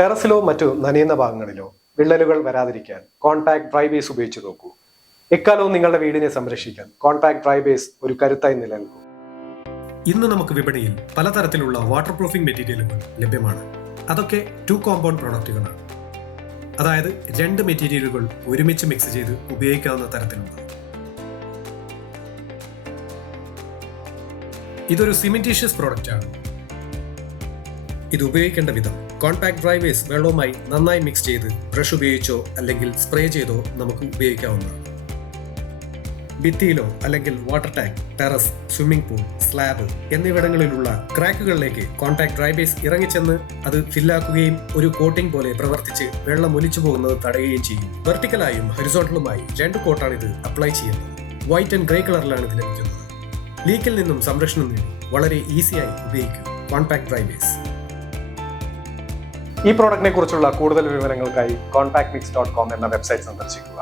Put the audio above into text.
ടെറസിലോ മറ്റു നനയുന്ന ഭാഗങ്ങളിലോ വിള്ളലുകൾ വരാതിരിക്കാൻ കോൺടാക്ട് ഡ്രൈ ബേസ് ഉപയോഗിച്ച് നോക്കൂ. എക്കാലവും നിങ്ങളുടെ വീടിനെ സംരക്ഷിക്കാൻ കോൺടാക്ട് ഡ്രൈ ബേസ് ഒരു കരുത്തായി നിലനിൽക്കും. ഇന്ന് നമുക്ക് വിപണിയിൽ പലതരത്തിലുള്ള വാട്ടർ പ്രൂഫിംഗ് മെറ്റീരിയലുകൾ ലഭ്യമാണ്. അതൊക്കെ 2 കോമ്പൗണ്ട് പ്രോഡക്റ്റുകളാണ്. അതായത് 2 മെറ്റീരിയലുകൾ ഒരുമിച്ച് മിക്സ് ചെയ്ത് ഉപയോഗിക്കാവുന്ന തരത്തിലുള്ള. ഇതൊരു സിമെന്റീഷ്യസ് പ്രോഡക്റ്റ് ആണ്. ഇത് ഉപയോഗിക്കേണ്ട വിധം: കോൺടാക്ട് ഡ്രൈ ബേസ് വെള്ളവുമായി നന്നായി മിക്സ് ചെയ്ത് ബ്രഷ് ഉപയോഗിച്ചോ അല്ലെങ്കിൽ സ്പ്രേ ചെയ്തോ നമുക്ക് ഉപയോഗിക്കാവുന്നതാണ്. ഭിത്തിയിലോ അല്ലെങ്കിൽ water tank, terrace, swimming pool, slab എന്നിവിടങ്ങളിലുള്ള ക്രാക്കുകളിലേക്ക് കോൺടാക്ട് ഡ്രൈ ബേസ് ഇറങ്ങിച്ചെന്ന് അത് ഫില്ലാക്കുകയും ഒരു കോട്ടിംഗ് പോലെ പ്രവർത്തിച്ച് വെള്ളം ഒലിച്ചു പോകുന്നത് തടയുകയും ചെയ്യും. വെർട്ടിക്കലായും ഹൊറിസോണ്ടലുമായി 2 കോട്ടാണ് ഇത് അപ്ലൈ ചെയ്യുന്നത്. വൈറ്റ് ആൻഡ് ഗ്രേ കളറിലാണ് ഇത് ലഭിക്കുന്നത്. ലീക്കിൽ നിന്നും സംരക്ഷണം നേടി വളരെ ഈസിയായി ഉപയോഗിക്കും കോൺടാക്ട് ഡ്രൈ ബേസ്. ഈ പ്രോഡക്റ്റിനെ കുറിച്ചുള്ള കൂടുതൽ വിവരങ്ങൾക്കായി contactmix.com എന്ന വെബ്സൈറ്റ് സന്ദർശിക്കുക.